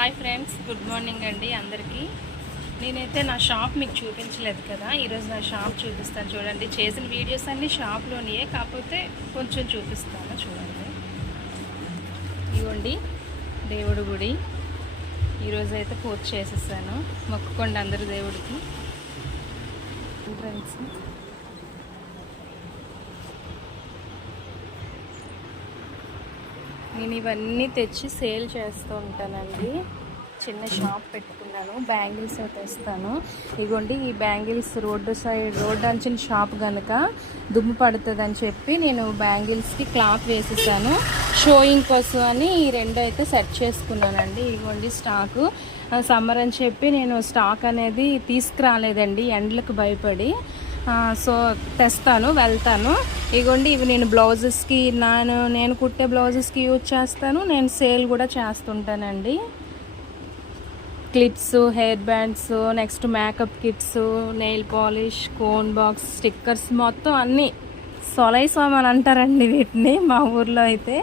Hi friends, good morning అండి అందరికీ. నేనైతే నా షాప్ మీకు చూపించలేదు కదా, ఈరోజు నా షాప్ చూపిస్తాను చూడండి. చేసిన వీడియోస్ అన్నీ షాప్లోనే, కాకపోతే కొంచెం చూపిస్తాను చూడండి. ఇవ్వండి దేవుడి గుడి. ఈరోజు అయితే పూజ చేసేసాను. మొక్కుకోండి అందరు దేవుడికి. ఫ్రెండ్స్, నేను ఇవన్నీ తెచ్చి సేల్ చేస్తూ ఉంటానండి. చిన్న షాప్ పెట్టుకున్నాను, బ్యాంగిల్స్ తెస్తాను. ఇగోండి ఈ బ్యాంగిల్స్ రోడ్ అంచిన షాప్ కనుక దుమ్ము పడుతుంది అని చెప్పి నేను బ్యాంగిల్స్కి క్లాత్ వేసేసాను. షోయింగ్ కోసం అని ఈ రెండు అయితే సెట్ చేసుకున్నానండి. ఇగోండి స్టాకు సమ్మర్ అని చెప్పి నేను స్టాక్ అనేది తీసుకురాలేదండి, ఎండలకు భయపడి. సో తెస్తాను, వెళ్తాను. ఇగోండి ఇవి నేను బ్లౌజెస్కి నేను కుట్టే బ్లౌజెస్కి యూజ్ చేస్తాను. నేను సేల్ కూడా చేస్తుంటానండి. Clips, hair bands, next makeup kits, nail polish, cone box, stickers, మొత్తం అన్నీ సొలై సామాన్ అంటారండి వీటిని మా ఊర్లో అయితే.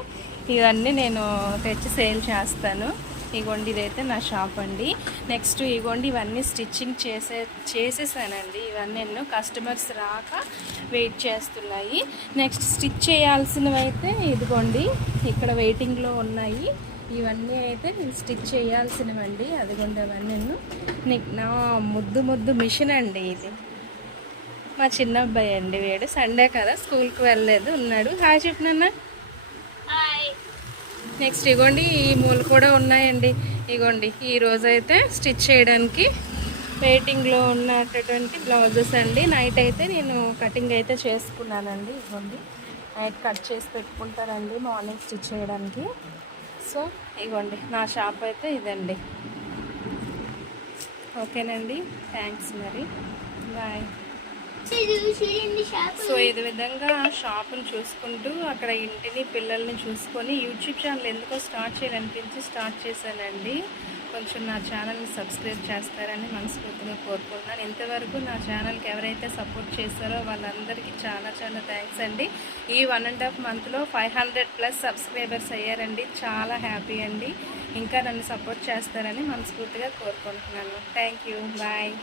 ఇవన్నీ నేను తెచ్చి సేల్ చేస్తాను. ఇగోండి ఇదైతే నా షాప్ అండి. నెక్స్ట్ ఇగోండి ఇవన్నీ స్టిచ్చింగ్ చేసేసానండి. ఇవన్నీ నేను కస్టమర్స్ రాక వెయిట్ చేస్తున్నాయి. నెక్స్ట్ స్టిచ్ చేయాల్సినవి అయితే ఇదిగోండి ఇక్కడ వెయిటింగ్లో ఉన్నాయి. ఇవన్నీ అయితే నేను స్టిచ్ చేయాల్సినవండి. అదిగోండి అవన్నీ నా ముద్దు మిషన్ అండి. ఇది మా చిన్న అబ్బాయి అండి, వీడు సండే కదా స్కూల్కి వెళ్ళలేదు, ఉన్నాడు. హాయ్ చెప్పినన్నా. నెక్స్ట్ ఇగోండి ఈ మూలు కూడా ఉన్నాయండి. ఇగోండి ఈరోజైతే స్టిచ్ చేయడానికి వెయిటింగ్లో ఉన్నటువంటి బ్లౌజెస్ అండి. నైట్ అయితే నేను కటింగ్ అయితే చేసుకున్నానండి. ఇగోండి నైట్ కట్ చేసి పెట్టుకుంటానండి మార్నింగ్ స్టిచ్ చేయడానికి. సో ఇగోండి నా షాప్ అయితే ఇదండి. ఓకేనండి, థ్యాంక్స్ మరి, బాయ్. సో ఇది విధంగా షాపును చూసుకుంటూ అక్కడ ఇంటిని పిల్లల్ని చూసుకొని యూట్యూబ్ ఛానల్ ఎందుకో స్టార్ట్ చేయాలనిపించి స్టార్ట్ చేశానండి. కొంచెం నా ఛానల్ని సబ్స్క్రైబ్ చేస్తారని మనస్ఫూర్తిగా కోరుకుంటున్నాను. ఇంతవరకు నా ఛానల్కి ఎవరైతే సపోర్ట్ చేస్తారో వాళ్ళందరికీ చాలా థ్యాంక్స్ అండి. ఈ 1.5 మంత్లో 500+ సబ్స్క్రైబర్స్ అయ్యారండి. చాలా హ్యాపీ అండి. ఇంకా నన్ను సపోర్ట్ చేస్తారని మనస్ఫూర్తిగా కోరుకుంటున్నాను. Thank you, bye.